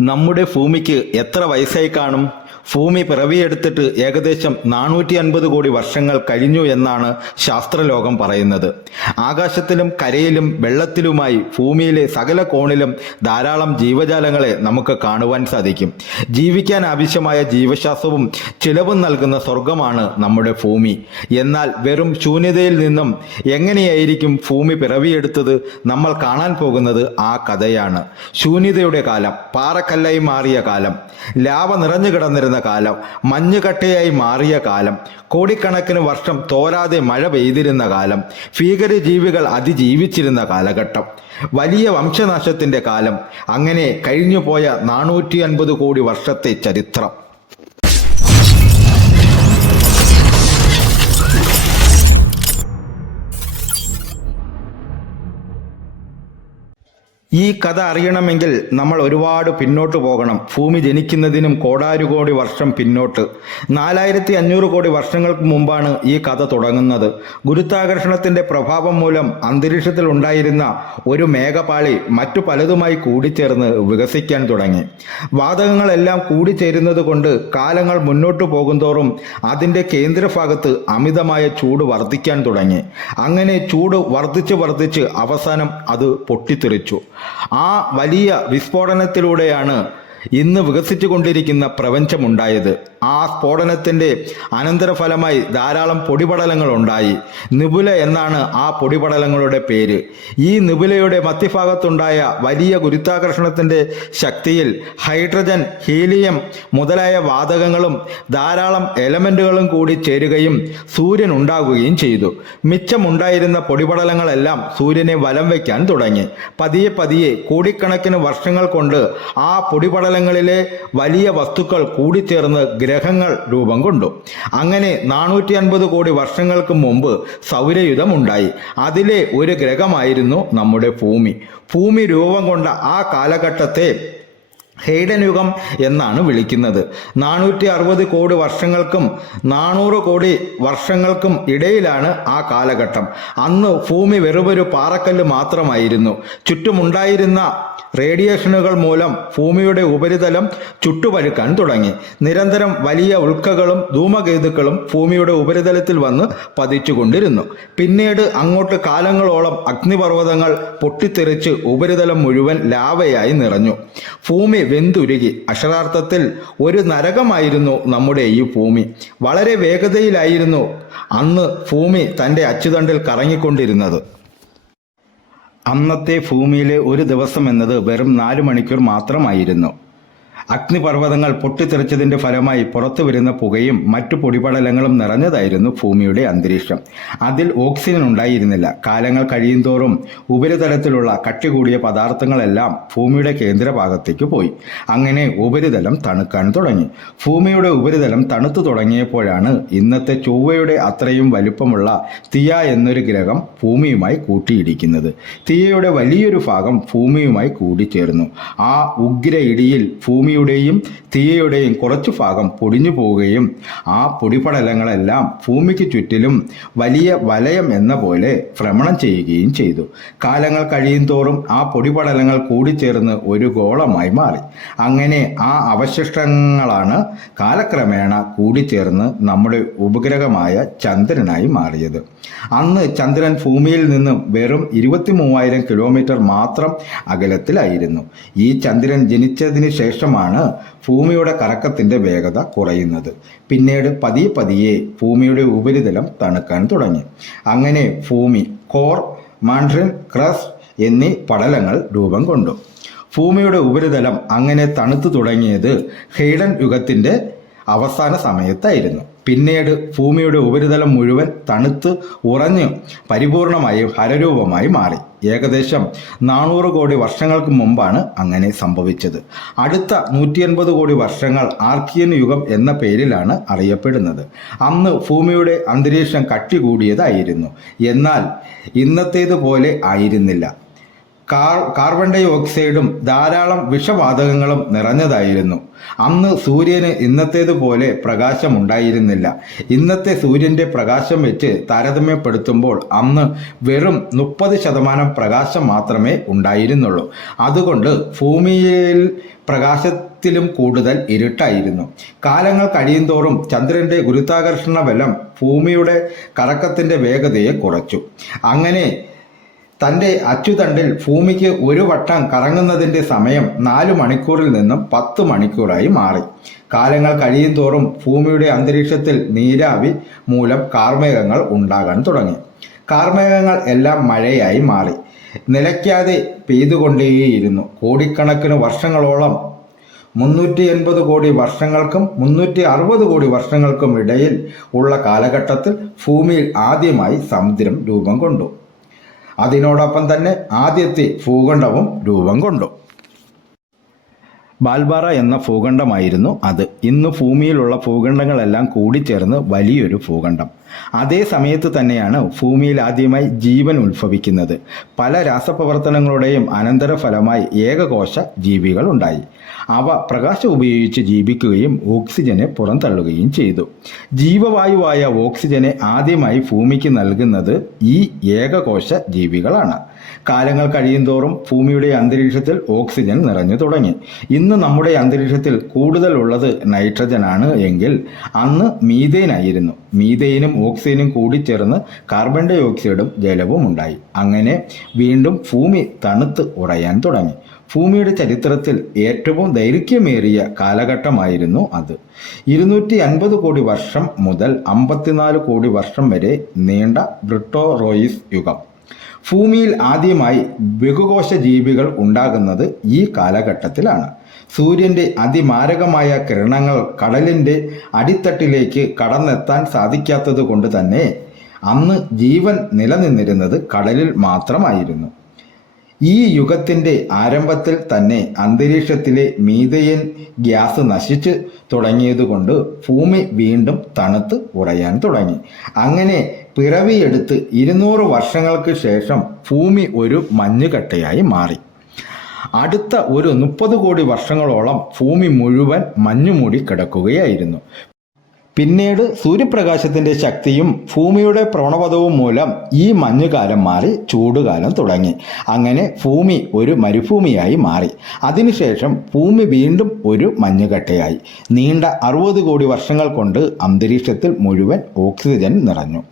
നമ്മുടെ ഭൂമിക്ക് എത്ര വയസ്സായി കാണും? ഭൂമി പിറവിയെടുത്തിട്ട് ഏകദേശം നാനൂറ്റി അൻപത് കോടി വർഷങ്ങൾ കഴിഞ്ഞു എന്നാണ് ശാസ്ത്രലോകം പറയുന്നത്. ആകാശത്തിലും കരയിലും വെള്ളത്തിലുമായി ഭൂമിയിലെ സകല കോണിലും ധാരാളം ജീവജാലങ്ങളെ നമുക്ക് കാണുവാൻ സാധിക്കും. ജീവിക്കാൻ ആവശ്യമായ ജീവശാസ്ത്രവും ചിലവും നൽകുന്ന സ്വർഗമാണ് നമ്മുടെ ഭൂമി. എന്നാൽ വെറും ശൂന്യതയിൽ നിന്നും എങ്ങനെയായിരിക്കും ഭൂമി പിറവിയെടുത്തത് നമ്മൾ കാണാൻ പോകുന്നത് ആ കഥയാണ്. ശൂന്യതയുടെ കാലം പാറക്കല്ലായി മാറിയ കാലം. ലാവ നിറഞ്ഞു കിടന്നിരുന്ന കാലം. മഞ്ഞുകട്ടയായി മാറിയ കാലം. കോടിക്കണക്കിന് വർഷം തോരാതെ മഴ പെയ്തിരുന്ന കാലം. ഭീകരജീവികൾ അതിജീവിച്ചിരുന്ന കാലഘട്ടം. വലിയ വംശനാശത്തിന്റെ കാലം. അങ്ങനെ കഴിഞ്ഞുപോയ നാനൂറ്റി അൻപത് കോടി വർഷത്തെ ചരിത്രം. ഈ കഥ അറിയണമെങ്കിൽ നമ്മൾ ഒരുപാട് പിന്നോട്ട് പോകണം. ഭൂമി ജനിക്കുന്നതിനും കോടാനുകോടി വർഷം പിന്നോട്ട്. നാലായിരത്തി അഞ്ഞൂറ് കോടി വർഷങ്ങൾക്ക് മുമ്പാണ് ഈ കഥ തുടങ്ങുന്നത്. ഗുരുത്വാകർഷണത്തിന്റെ പ്രഭാവം മൂലം അന്തരീക്ഷത്തിൽ ഉണ്ടായിരുന്ന ഒരു മേഘപാളി മറ്റു പലതുമായി കൂടിച്ചേർന്ന് വികസിക്കാൻ തുടങ്ങി. വാതകങ്ങളെല്ലാം കൂടിച്ചേരുന്നത് കൊണ്ട് കാലങ്ങൾ മുന്നോട്ട് പോകുന്തോറും അതിന്റെ കേന്ദ്രഭാഗത്ത് അമിതമായ ചൂട് വർദ്ധിക്കാൻ തുടങ്ങി. അങ്ങനെ ചൂട് വർദ്ധിച്ച് വർദ്ധിച്ച് അവസാനം അത് പൊട്ടിത്തെറിച്ചു. ആ വലിയ വിസ്ഫോടനത്തിലൂടെയാണ് ഇന്ന് വികസിച്ചു കൊണ്ടിരിക്കുന്ന പ്രപഞ്ചമുണ്ടായത്. ആ സ്ഫോടനത്തിന്റെ അനന്തരഫലമായി ധാരാളം പൊടിപടലങ്ങൾ ഉണ്ടായി നിബുല എന്നാണ് ആ പൊടിപടലങ്ങളുടെ പേര്. ഈ നിബുലയുടെ മധ്യഭാഗത്തുണ്ടായ വലിയ ഗുരുത്വാകർഷണത്തിന്റെ ശക്തിയിൽ ഹൈഡ്രജൻ ഹീലിയം മുതലായ വാതകങ്ങളും ധാരാളം എലമെന്റുകളും കൂടി ചേരുകയും സൂര്യൻ ഉണ്ടാകുകയും ചെയ്തു. മിച്ചമുണ്ടായിരുന്ന പൊടിപടലങ്ങളെല്ലാം സൂര്യനെ വലം വയ്ക്കാൻ തുടങ്ങി. പതിയെ പതിയെ കോടിക്കണക്കിന് വർഷങ്ങൾ കൊണ്ട് ആ പൊടിപടലങ്ങളിലെ വലിയ വസ്തുക്കൾ കൂടിച്ചേർന്ന് ഗ്രഹങ്ങൾ രൂപം കൊണ്ടു. അങ്ങനെ നാനൂറ്റി അൻപത് കോടി വർഷങ്ങൾക്ക് മുമ്പ് സൗരയുധം ഉണ്ടായി അതിലെ ഒരു ഗ്രഹമായിരുന്നു നമ്മുടെ ഭൂമി. ഭൂമി രൂപം കൊണ്ട ആ കാലഘട്ടത്തെ ഹെയ്ഡൻ യുഗം എന്നാണ് വിളിക്കുന്നത്. നാനൂറ്റി അറുപത് കോടി വർഷങ്ങൾക്കും നാനൂറ് കോടി വർഷങ്ങൾക്കും ഇടയിലാണ് ആ കാലഘട്ടം. അന്ന് ഭൂമി വെറുമൊരു പാറക്കല്ല് മാത്രമായിരുന്നു. ചുറ്റുമുണ്ടായിരുന്ന റേഡിയേഷനുകൾ മൂലം ഭൂമിയുടെ ഉപരിതലം ചുട്ടുപഴുക്കാൻ തുടങ്ങി. നിരന്തരം വലിയ ഉൽക്കകളും ധൂമകേതുക്കളും ഭൂമിയുടെ ഉപരിതലത്തിൽ വന്ന് പതിച്ചുകൊണ്ടിരുന്നു. പിന്നീട് അങ്ങോട്ട് കാലങ്ങളോളം അഗ്നിപർവതങ്ങൾ പൊട്ടിത്തെറിച്ച് ഉപരിതലം മുഴുവൻ ലാവയായി നിറഞ്ഞു. ഭൂമി വെന്തുരുകി. അക്ഷരാർത്ഥത്തിൽ ഒരു നരകമായിരുന്നു നമ്മുടെ ഈ ഭൂമി. വളരെ വേഗതയിലായിരുന്നു അന്ന് ഭൂമി തന്റെ അച്ചുതണ്ടിൽ കറങ്ങിക്കൊണ്ടിരുന്നത്. അന്നത്തെ ഭൂമിയിലെ ഒരു ദിവസം എന്നത് വെറും നാല് മണിക്കൂർ മാത്രമായിരുന്നു. അഗ്നിപർവതങ്ങൾ പൊട്ടിത്തെറിച്ചതിന്റെ ഫലമായി പുറത്തു വരുന്ന പുകയും മറ്റു പൊടിപടലങ്ങളും നിറഞ്ഞതായിരുന്നു ഭൂമിയുടെ അന്തരീക്ഷം. അതിൽ ഓക്സിജൻ ഉണ്ടായിരുന്നില്ല. കാലങ്ങൾ കഴിയുന്തോറും ഉപരിതലത്തിലുള്ള കട്ടി കൂടിയ പദാർത്ഥങ്ങളെല്ലാം ഭൂമിയുടെ കേന്ദ്രഭാഗത്തേക്ക് പോയി. അങ്ങനെ ഉപരിതലം തണുക്കാൻ തുടങ്ങി. ഭൂമിയുടെ ഉപരിതലം തണുത്തു തുടങ്ങിയപ്പോഴാണ് ഇന്നത്തെ ചൊവ്വയുടെ അത്രയും വലുപ്പമുള്ള തിയ എന്നൊരു ഗ്രഹം ഭൂമിയുമായി കൂട്ടിയിടിക്കുന്നത്. തിയയുടെ വലിയൊരു ഭാഗം ഭൂമിയുമായി കൂടിച്ചേർന്നു. ആ ഉഗ്ര ഇടിയിൽ ഭൂമിയുടെയും തീയയുടെയും കുറച്ചു ഭാഗം പൊടിഞ്ഞു പോവുകയും ആ പൊടിപടലങ്ങളെല്ലാം ഭൂമിക്ക് ചുറ്റിലും വലിയ വലയം എന്ന പോലെ ഭ്രമണം ചെയ്യുകയും ചെയ്തു. കാലങ്ങൾ കഴിയും തോറും ആ പൊടിപടലങ്ങൾ കൂടിച്ചേർന്ന് ഒരു ഗോളമായി മാറി. അങ്ങനെ ആ അവശിഷ്ടങ്ങളാണ് കാലക്രമേണ കൂടിച്ചേർന്ന് നമ്മുടെ ഉപഗ്രഹമായ ചന്ദ്രനായി മാറിയത്. അന്ന് ചന്ദ്രൻ ഭൂമിയിൽ നിന്നും വെറും ഇരുപത്തി മൂവായിരം കിലോമീറ്റർ മാത്രം അകലത്തിലായിരുന്നു. ഈ ചന്ദ്രൻ ജനിച്ചതിന് ശേഷമാണ് ഭൂമിയുടെ കറക്കത്തിന്റെ വേഗത കുറയുന്നത്. പിന്നീട് പതിയെ പതിയെ ഭൂമിയുടെ ഉപരിതലം തണുക്കാൻ തുടങ്ങി. അങ്ങനെ ഭൂമി കോർ മാൻഡ്രിൻ ക്രസ് എന്നീ പടലങ്ങൾ രൂപം കൊണ്ടു. ഭൂമിയുടെ ഉപരിതലം അങ്ങനെ തണുത്തു തുടങ്ങിയത് ഹെയ്ഡൻ യുഗത്തിന്റെ അവസാന സമയത്തായിരുന്നു. പിന്നീട് ഭൂമിയുടെ ഉപരിതലം മുഴുവൻ തണുത്ത് ഉറഞ്ഞ് പരിപൂർണമായും ഹരരൂപമായി മാറി. ഏകദേശം നാനൂറ് കോടി വർഷങ്ങൾക്ക് മുമ്പാണ് അങ്ങനെ സംഭവിച്ചത്. അടുത്ത നൂറ്റി അൻപത് കോടി വർഷങ്ങൾ ആർക്കിയൻ യുഗം എന്ന പേരിലാണ് അറിയപ്പെടുന്നത്. അന്ന് ഭൂമിയുടെ അന്തരീക്ഷം കട്ടി കൂടിയതായിരുന്നു എന്നാൽ ഇന്നത്തേതുപോലെ ആയിരുന്നില്ല. കാർബൺ ഡൈ ഓക്സൈഡും ധാരാളം വിഷവാതകങ്ങളും നിറഞ്ഞതായിരുന്നു. അന്ന് സൂര്യന് ഇന്നത്തേതുപോലെ പ്രകാശം ഉണ്ടായിരുന്നില്ല ഇന്നത്തെ സൂര്യന്റെ പ്രകാശം വെച്ച് താരതമ്യപ്പെടുത്തുമ്പോൾ അന്ന് വെറും മുപ്പത് ശതമാനം പ്രകാശം മാത്രമേ ഉണ്ടായിരുന്നുള്ളൂ. അതുകൊണ്ട് ഭൂമിയിൽ പ്രകാശ ത്തിലും കൂടുതൽ ഇരുട്ടായിരുന്നു. കാലങ്ങൾ കഴിയുന്തോറും ചന്ദ്രന്റെ ഗുരുത്വാകർഷണ ബലം ഭൂമിയുടെ കറക്കത്തിന്റെ വേഗതയെ കുറച്ചു. അങ്ങനെ തന്റെ അച്ചുതണ്ടിൽ ഭൂമിക്ക് ഒരു വട്ടം കറങ്ങുന്നതിന്റെ സമയം നാല് മണിക്കൂറിൽ നിന്നും പത്ത് മണിക്കൂറായി മാറി. കാലങ്ങൾ കഴിയുന്തോറും ഭൂമിയുടെ അന്തരീക്ഷത്തിൽ നീരാവി മൂലം കാർമേഘങ്ങൾ ഉണ്ടാകാൻ തുടങ്ങി. കാർമേഘങ്ങൾ എല്ലാം മഴയായി മാറി. നിലയ്ക്കാതെ പെയ്തുകൊണ്ടേയിരുന്നു. കോടിക്കണക്കിന് വർഷങ്ങളോളം മുന്നൂറ്റി എൺപത് കോടി വർഷങ്ങൾക്കും മുന്നൂറ്റി അറുപത് കോടി വർഷങ്ങൾക്കും ഇടയിൽ ഉള്ള കാലഘട്ടത്തിൽ ഭൂമിയിൽ ആദ്യമായി സമുദ്രം രൂപം കൊണ്ടു. അതിനോടൊപ്പം തന്നെ ആദ്യത്തെ ഭൂഖണ്ഡവും രൂപം കൊണ്ടു. ബാൽബാറ എന്ന ഭൂഖണ്ഡമായിരുന്നു അത്. ഇന്ന് ഭൂമിയിലുള്ള ഭൂഖണ്ഡങ്ങളെല്ലാം കൂടിച്ചേർന്ന് വലിയൊരു ഭൂഖണ്ഡം. അതേ സമയത്ത് തന്നെയാണ് ഭൂമിയിൽ ആദ്യമായി ജീവൻ ഉത്ഭവിക്കുന്നത്. പല രാസപ്രവർത്തനങ്ങളുടെയും അനന്തരഫലമായി ഏകകോശ ജീവികൾ ഉണ്ടായി. അവ പ്രകാശം ഉപയോഗിച്ച് ജീവിക്കുകയും ഓക്സിജനെ പുറന്തള്ളുകയും ചെയ്തു. ജീവവായുവായ ഓക്സിജനെ ആദ്യമായി ഭൂമിക്ക് നൽകുന്നത് ഈ ഏകകോശ ജീവികളാണ്. കാലങ്ങൾ കഴിയുന്തോറും ഭൂമിയുടെ അന്തരീക്ഷത്തിൽ ഓക്സിജൻ നിറഞ്ഞു തുടങ്ങി. ഇന്ന് നമ്മുടെ അന്തരീക്ഷത്തിൽ കൂടുതലുള്ളത് നൈട്രജനാണ് എങ്കിൽ അന്ന് മീതേനായിരുന്നു മീതേനും ഓക്സിജനും കൂടി കൂടിച്ചേർന്ന് കാർബൺ ഡൈ ഓക്സൈഡും ജലവും ഉണ്ടായി. അങ്ങനെ വീണ്ടും ഭൂമി തണുത്ത് ഉറയാൻ തുടങ്ങി. ഭൂമിയുടെ ചരിത്രത്തിൽ ഏറ്റവും ദൈർഘ്യമേറിയ കാലഘട്ടമായിരുന്നു അത്. ഇരുന്നൂറ്റി അൻപത് കോടി വർഷം മുതൽ അമ്പത്തിനാല് കോടി വർഷം വരെ നീണ്ട ബ്രിട്ടോറോയിസ് യുഗം. ഭൂമിയിൽ ആദ്യമായി ബഹുകോശ ജീവികൾ ഉണ്ടാകുന്നത് ഈ കാലഘട്ടത്തിലാണ്. സൂര്യന്റെ അതിമാരകമായ കിരണങ്ങൾ കടലിന്റെ അടിത്തട്ടിലേക്ക് കടന്നെത്താൻ സാധിക്കാത്തത് കൊണ്ട് തന്നെ അന്ന് ജീവൻ നിലനിന്നിരുന്നത് കടലിൽ മാത്രമായിരുന്നു. ഈ യുഗത്തിന്റെ ആരംഭത്തിൽ തന്നെ അന്തരീക്ഷത്തിലെ മീതയൻ ഗ്യാസ് നശിച്ച് തുടങ്ങിയതുകൊണ്ട് ഭൂമി വീണ്ടും തണുത്ത് ഉറയാൻ തുടങ്ങി. അങ്ങനെ പിറവിയെടുത്ത് ഇരുന്നൂറ് വർഷങ്ങൾക്ക് ശേഷം ഭൂമി ഒരു മഞ്ഞുകട്ടയായി മാറി. അടുത്ത ഒരു മുപ്പത് കോടി വർഷങ്ങളോളം ഭൂമി മുഴുവൻ മഞ്ഞുമൂടി കിടക്കുകയായിരുന്നു. പിന്നീട് സൂര്യപ്രകാശത്തിന്റെ ശക്തിയും ഭൂമിയുടെ പ്രവണപഥവും മൂലം ഈ മഞ്ഞുകാലം മാറി ചൂടുകാലം തുടങ്ങി. അങ്ങനെ ഭൂമി ഒരു മരുഭൂമിയായി മാറി. അതിനുശേഷം ഭൂമി വീണ്ടും ഒരു മഞ്ഞുകട്ടയായി. നീണ്ട അറുപത് കോടി വർഷങ്ങൾ കൊണ്ട് അന്തരീക്ഷത്തിൽ മുഴുവൻ ഓക്സിജൻ നിറഞ്ഞു.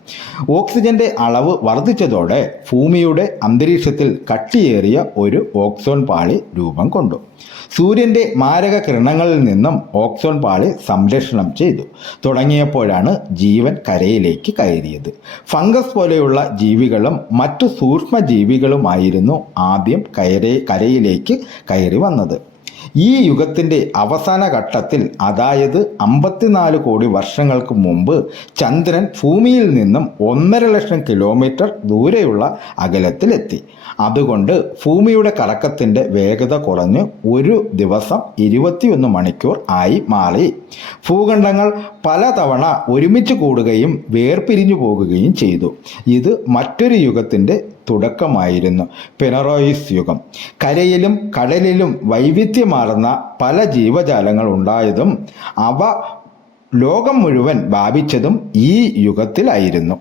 ഓക്സിജന്റെ അളവ് വർദ്ധിച്ചതോടെ ഭൂമിയുടെ അന്തരീക്ഷത്തിൽ കട്ടിയേറിയ ഒരു ഓക്സോൺ പാളി രൂപം കൊണ്ടു. സൂര്യന്റെ മാരക കിരണങ്ങളിൽ നിന്നും ഓക്സോൺ പാളി സംരക്ഷണം ചെയ്തു. തുടങ്ങിയപ്പോഴാണ് ജീവൻ കരയിലേക്ക് കയറിയത്. ഫംഗസ് പോലെയുള്ള ജീവികളും മറ്റു സൂക്ഷ്മ ജീവികളുമായിരുന്നു ആദ്യം കയറി കരയിലേക്ക് കയറി വന്നത്. ഈ യുഗത്തിന്റെ അവസാന ഘട്ടത്തിൽ അതായത് അമ്പത്തിനാല് കോടി വർഷങ്ങൾക്ക് മുമ്പ് ചന്ദ്രൻ ഭൂമിയിൽ നിന്നും ഒന്നര ലക്ഷം കിലോമീറ്റർ ദൂരെയുള്ള അകലത്തിലെത്തി. അതുകൊണ്ട് ഭൂമിയുടെ കറക്കത്തിന്റെ വേഗത കുറഞ്ഞ് ഒരു ദിവസം ഇരുപത്തിയൊന്ന് മണിക്കൂർ ആയി മാറി. ഭൂഖണ്ഡങ്ങൾ പലതവണ ഒരുമിച്ച് കൂടുകയും വേർപിരിഞ്ഞു പോകുകയും ചെയ്തു. ഇത് മറ്റൊരു യുഗത്തിന്റെ തുടക്കമായിരുന്നു. പെനറോയിസ് യുഗം. കരയിലും കടലിലും വൈവിധ്യമാർന്ന പല ജീവജാലങ്ങൾ ഉണ്ടായതും അവ ലോകം മുഴുവൻ വ്യാപിച്ചതും ഈ യുഗത്തിലായിരുന്നു.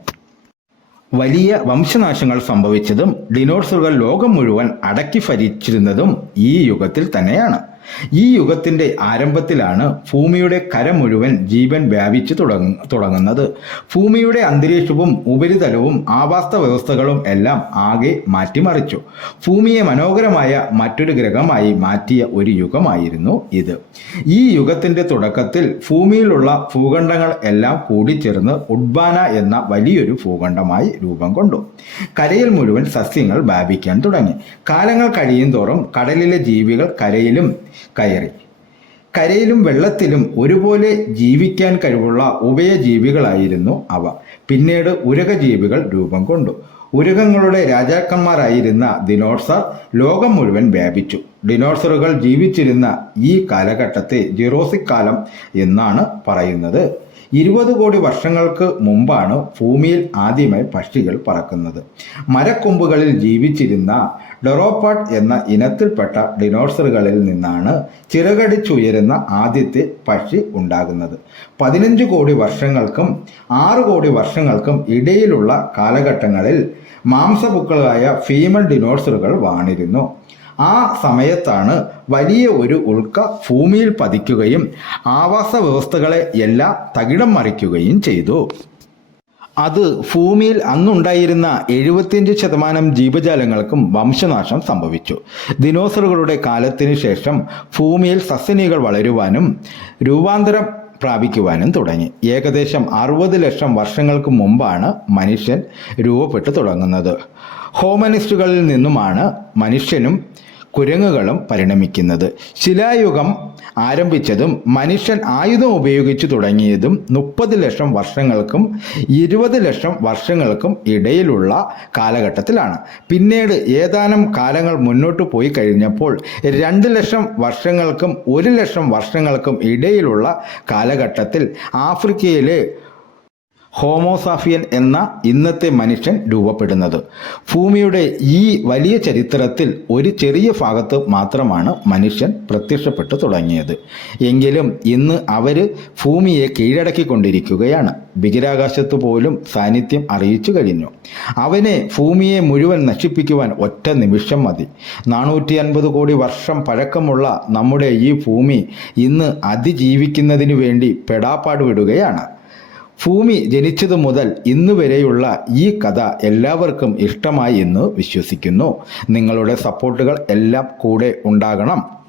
വലിയ വംശനാശങ്ങൾ സംഭവിച്ചതും ഡിനോസറുകൾ ലോകം മുഴുവൻ അടക്കി ഭരിച്ചിരുന്നതും ഈ യുഗത്തിൽ തന്നെയാണ്. ഈ യുഗത്തിന്റെ ആരംഭത്തിലാണ് ഭൂമിയുടെ കര മുഴുവൻ ജീവൻ വ്യാപിച്ചു തുടങ്ങ തുടങ്ങുന്നത്. ഭൂമിയുടെ അന്തരീക്ഷവും ഉപരിതലവും ആവാസ വ്യവസ്ഥകളും എല്ലാം ആകെ മാറ്റിമറിച്ചു. ഭൂമിയെ മനോഹരമായ മറ്റൊരു ഗ്രഹമായി മാറ്റിയ ഒരു യുഗമായിരുന്നു ഇത്. ഈ യുഗത്തിന്റെ തുടക്കത്തിൽ ഭൂമിയിലുള്ള ഭൂഖണ്ഡങ്ങൾ എല്ലാം കൂടിച്ചേർന്ന് ഉഡ്ബാന എന്ന വലിയൊരു ഭൂഖണ്ഡമായി രൂപം കൊണ്ടു. കരയിൽ മുഴുവൻ സസ്യങ്ങൾ വ്യാപിക്കാൻ തുടങ്ങി. കാലങ്ങൾ കഴിയും തോറും കടലിലെ ജീവികൾ കരയിലും കയറി. കരയിലും വെള്ളത്തിലും ഒരുപോലെ ജീവിക്കാൻ കഴിവുള്ള ഉഭയജീവികളായിരുന്നു അവ. പിന്നീട് ഉരകജീവികൾ രൂപം കൊണ്ടു. ഉരകങ്ങളുടെ രാജാക്കന്മാരായിരുന്ന ദിനോസർ ലോകം മുഴുവൻ വ്യാപിച്ചു. ഡിനോസറുകൾ ജീവിച്ചിരുന്ന ഈ കാലഘട്ടത്തെ ജിറോസിക് കാലം എന്നാണ് പറയുന്നത്. ഇരുപത് കോടി വർഷങ്ങൾക്ക് മുമ്പാണ് ഭൂമിയിൽ ആദ്യമായി പക്ഷികൾ പറക്കുന്നത്. മരക്കൊമ്പുകളിൽ ജീവിച്ചിരുന്ന ഡൊറോപ്പാഡ് എന്ന ഇനത്തിൽപ്പെട്ട ഡിനോസറുകളിൽ നിന്നാണ് ചിറകടിച്ചുയരുന്ന ആദ്യത്തെ പക്ഷി ഉണ്ടാകുന്നത്. പതിനഞ്ച് കോടി വർഷങ്ങൾക്കും ആറ് കോടി വർഷങ്ങൾക്കും ഇടയിലുള്ള കാലഘട്ടങ്ങളിൽ മാംസപുക്കളായ ഫീമൽ ഡിനോസറുകൾ വാണിരുന്നു. ആ സമയത്താണ് വലിയ ഒരു ഉൾക്ക ഭൂമിയിൽ പതിക്കുകയും ആവാസ വ്യവസ്ഥകളെ എല്ലാം തകിടം മറിക്കുകയും ചെയ്തു. അത് ഭൂമിയിൽ അന്നുണ്ടായിരുന്ന എഴുപത്തിയഞ്ച് ശതമാനം ജീവജാലങ്ങൾക്കും വംശനാശം സംഭവിച്ചു. ദിനോസറുകളുടെ കാലത്തിന് ശേഷം ഭൂമിയിൽ സസ്യനികൾ വളരുവാനും രൂപാന്തരം പ്രാപിക്കുവാനും തുടങ്ങി. ഏകദേശം അറുപത് ലക്ഷം വർഷങ്ങൾക്ക് മുമ്പാണ് മനുഷ്യൻ രൂപപ്പെട്ടു തുടങ്ങുന്നത്. ഹോമനിസ്റ്റുകളിൽ നിന്നുമാണ് മനുഷ്യനും കുരങ്ങുകളും പരിണമിക്കുന്നത്. ശിലായുഗം ആരംഭിച്ചതും മനുഷ്യൻ ആയുധം ഉപയോഗിച്ചു തുടങ്ങിയതും മുപ്പത് ലക്ഷം വർഷങ്ങൾക്കും ഇരുപത് ലക്ഷം വർഷങ്ങൾക്കും ഇടയിലുള്ള കാലഘട്ടത്തിലാണ്. പിന്നീട് ഏതാനും കാലങ്ങൾ മുന്നോട്ട് പോയി കഴിഞ്ഞപ്പോൾ രണ്ട് ലക്ഷം വർഷങ്ങൾക്കും ഒരു ലക്ഷം വർഷങ്ങൾക്കും ഇടയിലുള്ള കാലഘട്ടത്തിൽ ആഫ്രിക്കയിലെ ഹോമോസാഫിയൻ എന്ന ഇന്നത്തെ മനുഷ്യൻ രൂപപ്പെടുന്നത്. ഭൂമിയുടെ ഈ വലിയ ചരിത്രത്തിൽ ഒരു ചെറിയ ഭാഗത്ത് മാത്രമാണ് മനുഷ്യൻ പ്രത്യക്ഷപ്പെട്ടു തുടങ്ങിയത്. എങ്കിലും ഇന്ന് അവർ ഭൂമിയെ കീഴടക്കിക്കൊണ്ടിരിക്കുകയാണ്. ബഹിരാകാശത്ത് പോലും സാന്നിധ്യം അറിയിച്ചു കഴിഞ്ഞു. അവനെ ഭൂമിയെ മുഴുവൻ നശിപ്പിക്കുവാൻ ഒറ്റ നിമിഷം മതി. നാനൂറ്റി അൻപത് കോടി വർഷം പഴക്കമുള്ള നമ്മുടെ ഈ ഭൂമി ഇന്ന് അതിജീവിക്കുന്നതിനു വേണ്ടി പെടാപ്പാട് വിടുകയാണ് ഭൂമി ജനിച്ചതു മുതൽ ഇന്ന് വരെയുള്ള ഈ കഥ എല്ലാവർക്കും ഇഷ്ടമായി എന്ന് വിശ്വസിക്കുന്നു. നിങ്ങളുടെ സപ്പോർട്ടുകൾ എല്ലാം കൂടെ ഉണ്ടാകണം.